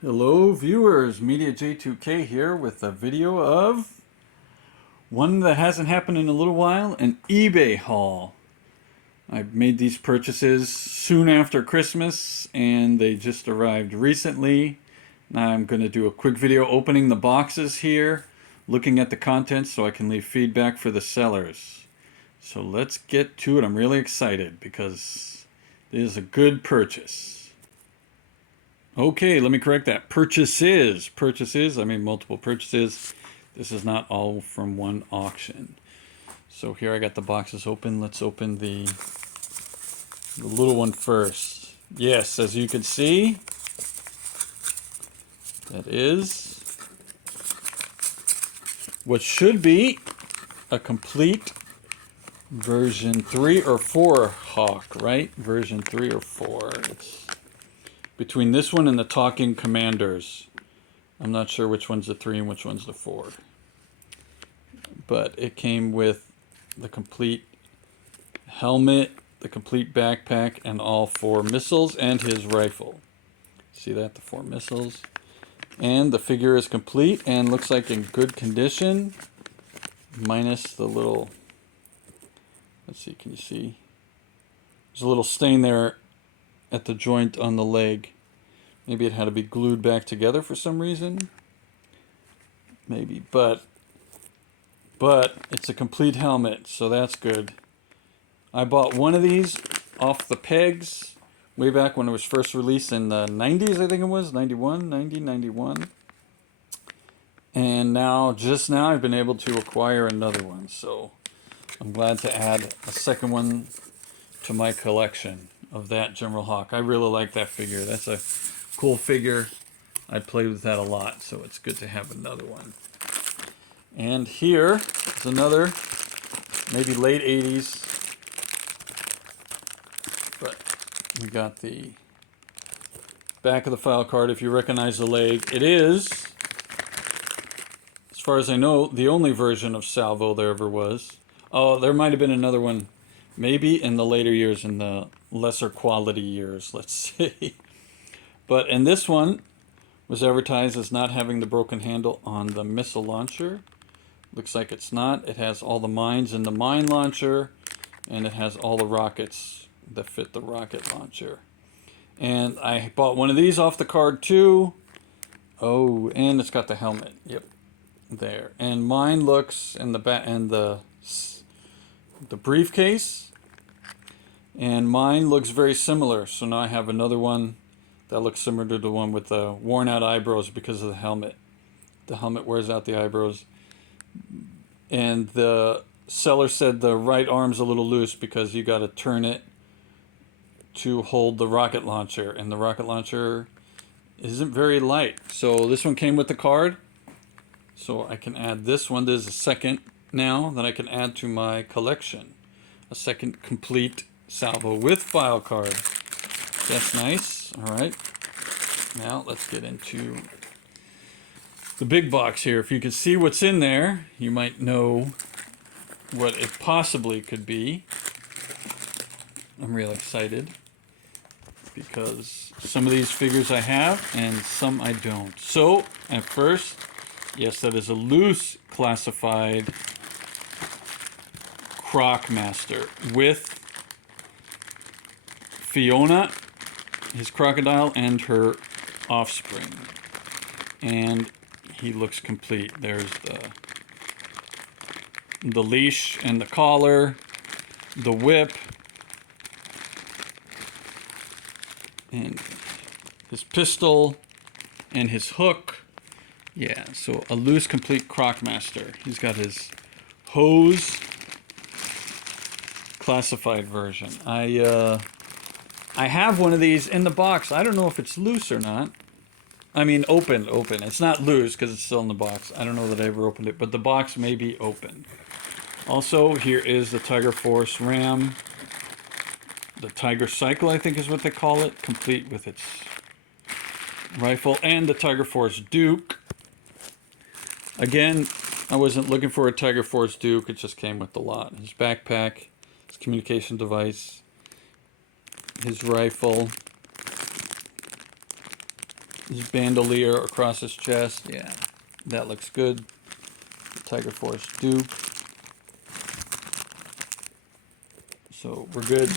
Hello viewers, Media J2K here with a video of one that hasn't happened in a little while, an eBay haul. I made these purchases soon after Christmas and they just arrived recently. Now I'm going to do a quick video opening the boxes here, looking at the contents so I can leave feedback for the sellers. So let's get to it. I'm really excited because it is a good purchase. Okay, let me correct that. Purchases. I made multiple purchases. This is not all from one auction. So here I got the boxes open. Let's open the little one first. Yes, as you can see, that is what should be a complete version 3 or 4 Hawk, right? Version 3 or 4. It's between this one and the Talking Commanders. I'm not sure which one's the 3 and which one's the 4. But it came with the complete helmet, the complete backpack, and all 4 missiles and his rifle. See that? The 4 missiles. And the figure is complete and looks like in good condition. Minus the little... Let's see, can you see? There's a little stain there at the joint on the leg. Maybe it had to be glued back together for some reason. Maybe, but it's a complete helmet, so that's good. I bought one of these off the pegs way back when it was first released in the 90s, I think it was, 91, 90, 91. And now, just now, I've been able to acquire another one, so I'm glad to add a second one to my collection of that General Hawk. I really like that figure. That's a cool figure. I played with that a lot, so it's good to have another one. And here is another, maybe late 80s, but we got the back of the file card. If you recognize the leg, it is, as far as I know, the only version of Salvo there ever was. Oh, there might have been another one, maybe in the later years, in the lesser quality years, let's say. But in this one was advertised as not having the broken handle on the missile launcher. Looks like it's not. It has all the mines in the mine launcher, and it has all the rockets that fit the rocket launcher. And I bought one of these off the card too. Oh, and it's got the helmet. Yep, there. And mine looks in the back and the briefcase. And mine looks very similar. So now I have another one that looks similar to the one with the worn out eyebrows because of the helmet. The helmet wears out the eyebrows. And the seller said the right arm's a little loose because you got to turn it to hold the rocket launcher. And the rocket launcher isn't very light. So this one came with the card. So I can add this one. There's a second now that I can add to my collection. A second complete Salvo with file card. That's nice. All right. Now let's get into the big box here. If you can see what's in there, you might know what it possibly could be. I'm real excited because some of these figures I have and some I don't. So at first, yes, that is a loose classified Croc Master with Fiona, his crocodile, and her offspring. And he looks complete. There's the leash and the collar, the whip, and his pistol, and his hook. Yeah, so a loose, complete Croc Master. He's got his hose, classified version. I have one of these in the box. I don't know if it's loose or not. I mean, open. It's not loose because it's still in the box. I don't know that I ever opened it, but the box may be open. Also, here is the Tiger Force Ram. The Tiger Cycle, I think is what they call it, complete with its rifle. And the Tiger Force Duke. Again, I wasn't looking for a Tiger Force Duke. It just came with the lot. His backpack, his communication device, his rifle, His bandolier across his chest. Yeah, that looks good. Tiger Force Duke. So we're good.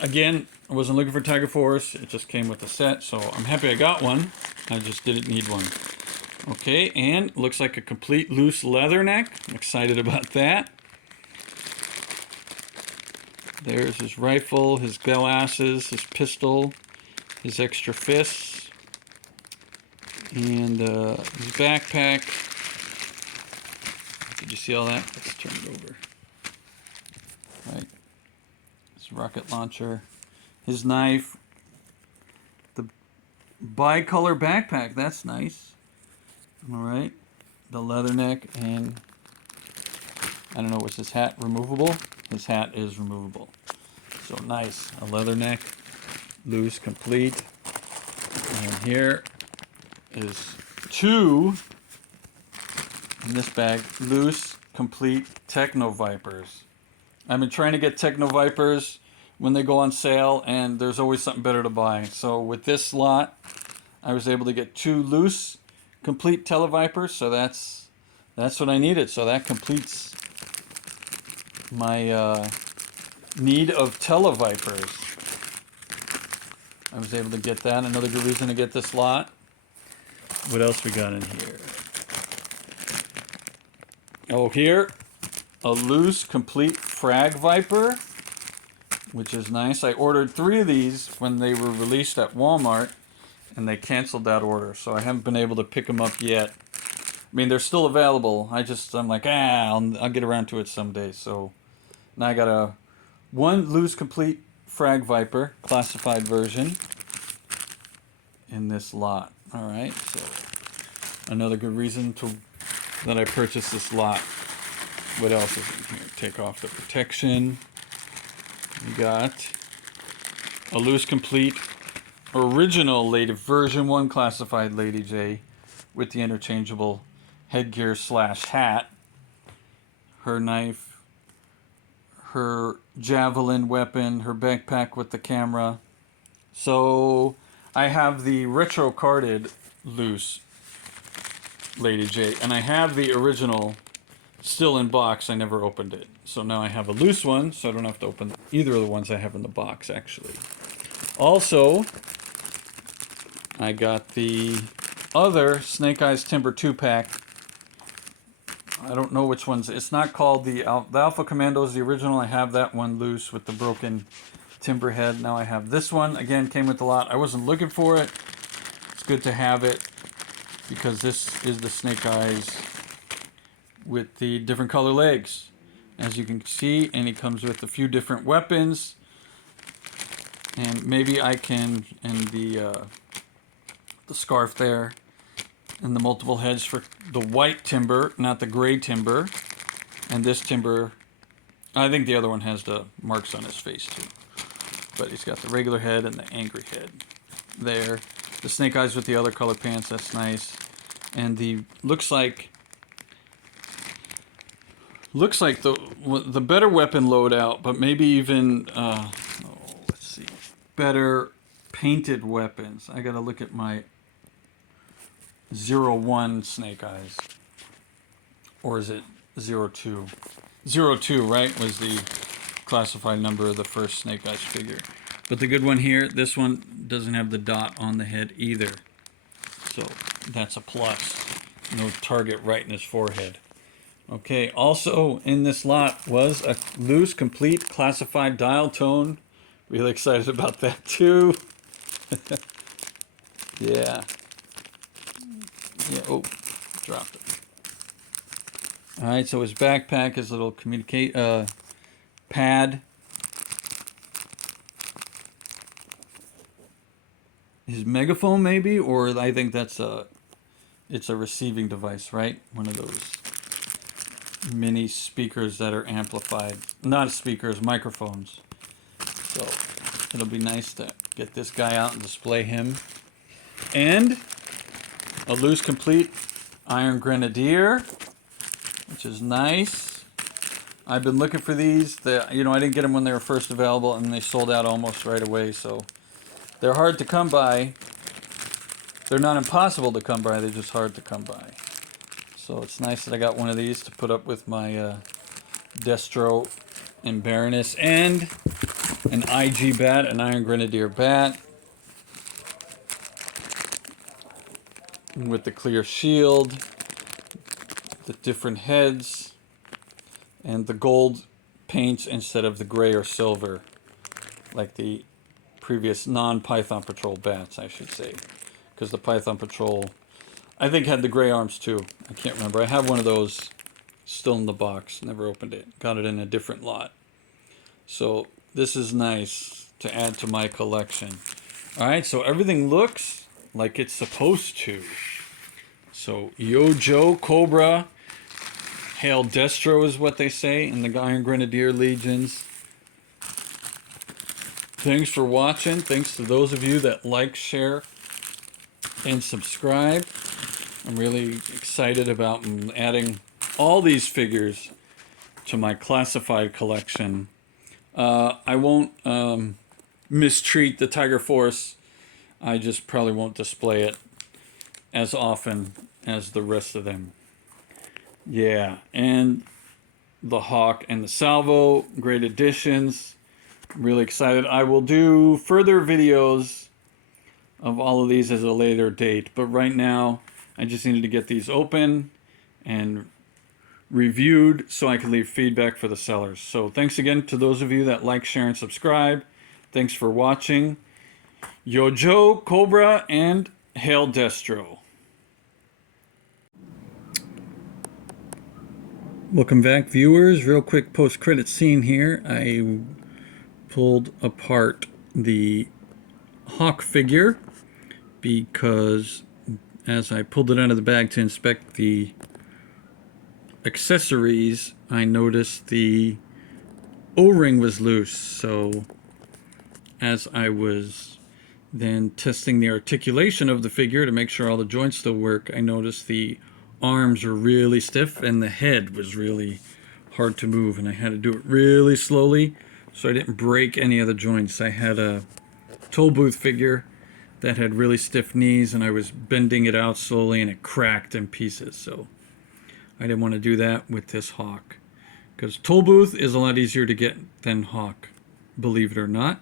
Again, I wasn't looking for Tiger Force. It just came with the set, so I'm happy I got one. I just didn't need one. Okay, and looks like a complete loose leather neck. I'm excited about that. There's his rifle, his glasses, his pistol, his extra fists, and his backpack. Did you see all that? Let's turn it over. Right. His rocket launcher, his knife, the bicolor backpack. That's nice. All right. The leather neck, and I don't know, was his hat removable? His hat is removable. So nice. A leather neck, loose, complete. And here is two in this bag, loose, complete Techno-Vipers. I've been trying to get Techno-Vipers when they go on sale, and there's always something better to buy. So with this lot, I was able to get two loose, complete Tele-Vipers, so that's what I needed. So that completes my need of Tele-Vipers. I was able to get that. Another good reason to get this lot. What else we got in here? Oh, here, a loose, complete Frag Viper, which is nice. I ordered 3 of these when they were released at Walmart, and they canceled that order, so I haven't been able to pick them up yet. I mean, they're still available. I'm like, I'll get around to it someday. So now I got one loose, complete Frag Viper classified version in this lot. All right, so another good reason that I purchased this lot. What else is in here? Take off the protection. We got a loose, complete original version 1 classified Lady J with the interchangeable headgear / hat. Her knife, her javelin weapon, her backpack with the camera. So I have the retro carded loose Lady J, and I have the original still in box. I never opened it, so now I have a loose one, so I don't have to open either of the ones I have in the box, actually. Also, I got the other Snake Eyes Timber 2-pack. I don't know which one's. It's not called the Alpha Commando is the original. I have that one loose with the broken timber head. Now I have this one. Again, came with a lot. I wasn't looking for it. It's good to have it, because this is the Snake Eyes with the different color legs, as you can see, and it comes with a few different weapons. And maybe I can, and the scarf there, and the multiple heads for the white timber, not the gray timber. And this timber, I think the other one has the marks on his face too, but he's got the regular head and the angry head there. The Snake Eyes with the other color pants, that's nice. And the looks like the better weapon loadout, but maybe even let's see, better painted weapons. I gotta look at my 01 Snake Eyes, or is it 02? 02, right, was the classified number of the first Snake Eyes figure. But the good one here, this one doesn't have the dot on the head either, so that's a plus. No target right in his forehead. Okay, also in this lot was a loose, complete classified dial tone. Really excited about that too. Yeah. Yeah, oh, dropped it. All right, so his backpack, his little pad. His megaphone maybe, or I think it's a receiving device, right? One of those mini speakers that are amplified. Not speakers, microphones. So it'll be nice to get this guy out and display him. And a loose, complete Iron Grenadier, which is nice. I've been looking for these. I didn't get them when they were first available, and they sold out almost right away. So they're hard to come by. They're not impossible to come by, they're just hard to come by. So it's nice that I got one of these to put up with my Destro and Baroness, and an IG bat, an Iron Grenadier bat, with the clear shield, the different heads, and the gold paints instead of the gray or silver, like the previous non-Python Patrol bats, I should say. Because the Python Patrol, I think, had the gray arms too. I can't remember. I have one of those still in the box. Never opened it. Got it in a different lot. So this is nice to add to my collection. Alright, so everything looks like it's supposed to. So Yo Joe, Cobra, Hail Destro is what they say in the Iron Grenadier Legions. Thanks for watching. Thanks to those of you that like, share, and subscribe. I'm really excited about adding all these figures to my classified collection. I won't mistreat the Tiger Force. I just probably won't display it as often as the rest of them. Yeah, and the Hawk and the Salvo, great additions. Really excited. I will do further videos of all of these at a later date, but right now I just needed to get these open and reviewed so I can leave feedback for the sellers. So thanks again to those of you that like, share, and subscribe. Thanks for watching. Yo Joe, Cobra, and Hail Destro. Welcome back, viewers. Real quick post-credit scene here. I pulled apart the Hawk figure because as I pulled it out of the bag to inspect the accessories, I noticed the O-ring was loose. So as I was then testing the articulation of the figure to make sure all the joints still work, I noticed the arms were really stiff and the head was really hard to move, and I had to do it really slowly so I didn't break any of the joints. I had a toll booth figure that had really stiff knees, and I was bending it out slowly and it cracked in pieces. So I didn't want to do that with this Hawk, because toll booth is a lot easier to get than Hawk, believe it or not.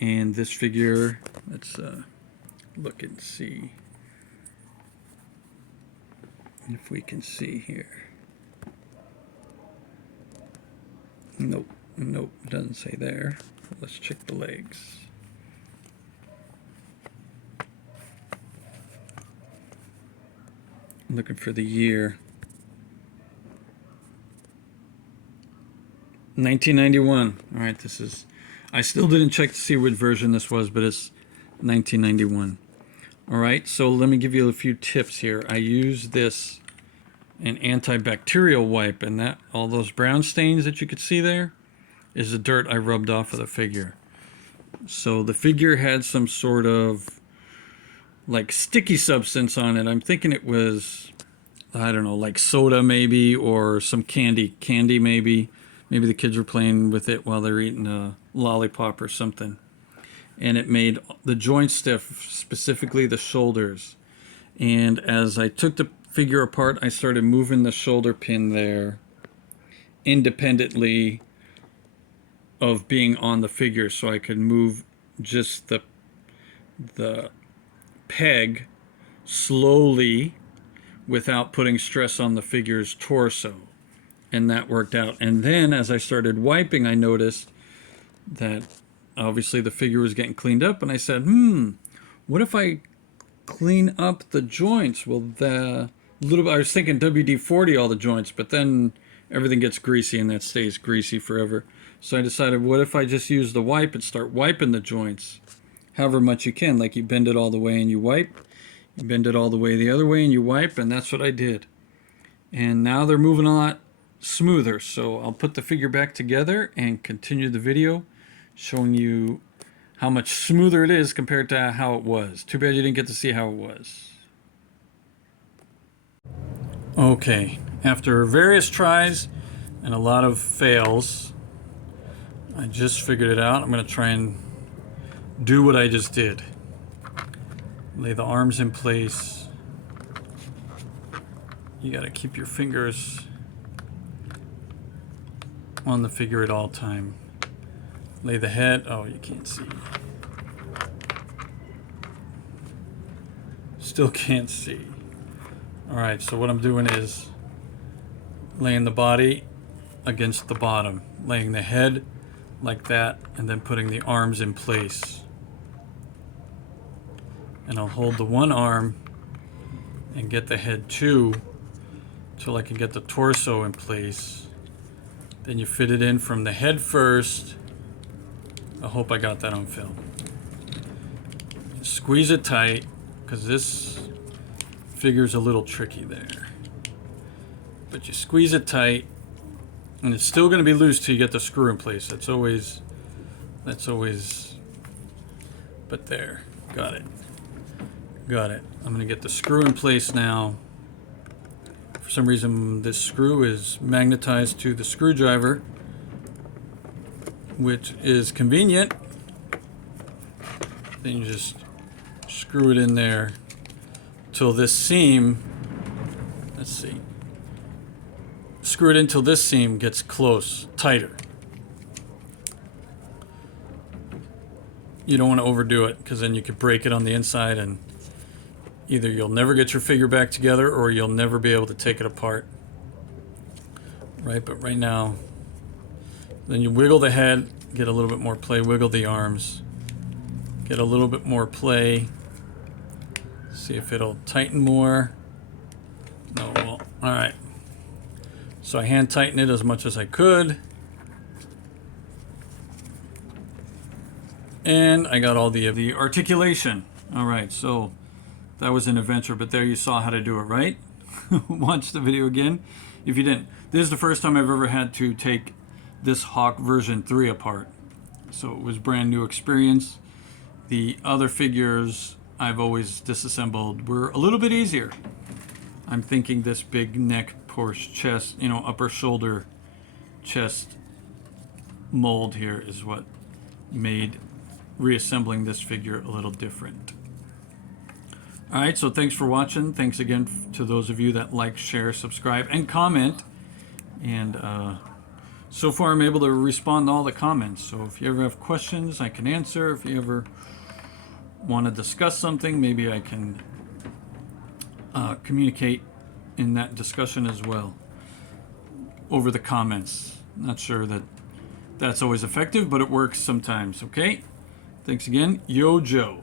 And this figure, let's look and see if we can see here. Nope, nope, it doesn't say there. Let's check the legs. I'm looking for the year. 1991. All right, this is, I still didn't check to see what version this was, but it's 1991. All right, so let me give you a few tips here. I use this, an antibacterial wipe, and that, all those brown stains that you could see there is the dirt I rubbed off of the figure. So the figure had some sort of like sticky substance on it. I'm thinking it was, I don't know, like soda maybe, or some candy maybe. Maybe the kids were playing with it while they're eating a lollipop or something. And it made the joints stiff, specifically the shoulders. And as I took the figure apart, I started moving the shoulder pin there independently of being on the figure, so I could move just the peg slowly without putting stress on the figure's torso. And that worked out. And then as I started wiping, I noticed that obviously the figure was getting cleaned up, and I said, what if I clean up the joints? Well, I was thinking WD-40 all the joints, but then everything gets greasy and that stays greasy forever. So I decided, what if I just use the wipe and start wiping the joints however much you can, like you bend it all the way and you wipe, you bend it all the way the other way and you wipe, and that's what I did. And now they're moving a lot smoother. So I'll put the figure back together and continue the video showing you how much smoother it is compared to how it was. Too bad you didn't get to see how it was. Okay, after various tries and a lot of fails, I just figured it out. I'm going to try and do what I just did. Lay the arms in place. You got to keep your fingers on the figure at all time. Lay the head. Oh, you can't see. Still can't see. All right, so what I'm doing is laying the body against the bottom, laying the head like that, and then putting the arms in place. And I'll hold the one arm and get the head too, till I can get the torso in place. Then you fit it in from the head first. I hope I got that on film. Squeeze it tight, because this figure's a little tricky there. But you squeeze it tight, and it's still going to be loose till you get the screw in place. That's always, but there, got it. Got it. I'm going to get the screw in place now. For some reason, this screw is magnetized to the screwdriver, which is convenient. Then you just screw it in there till this seam, let's see, screw it until this seam gets close, tighter. You don't want to overdo it, because then you could break it on the inside and either you'll never get your figure back together or you'll never be able to take it apart. Right, but right now, then you wiggle the head, get a little bit more play, wiggle the arms, get a little bit more play, see if it'll tighten more. No, well, all right. So I hand tighten it as much as I could. And I got all the articulation. All right, so that was an adventure, but there you saw how to do it, right? Watch the video again if you didn't. This is the first time I've ever had to take this Hawk version 3 apart. So it was a brand new experience. The other figures I've always disassembled were a little bit easier. I'm thinking this big neck, Porsche chest, you know, upper shoulder, chest mold here is what made reassembling this figure a little different. All right, so thanks for watching. Thanks again to those of you that like, share, subscribe, and comment. And so far I'm able to respond to all the comments. So if you ever have questions, I can answer. If you ever want to discuss something, maybe I can communicate in that discussion as well over the comments. Not sure that that's always effective, but it works sometimes. Okay, thanks again. Yo Joe.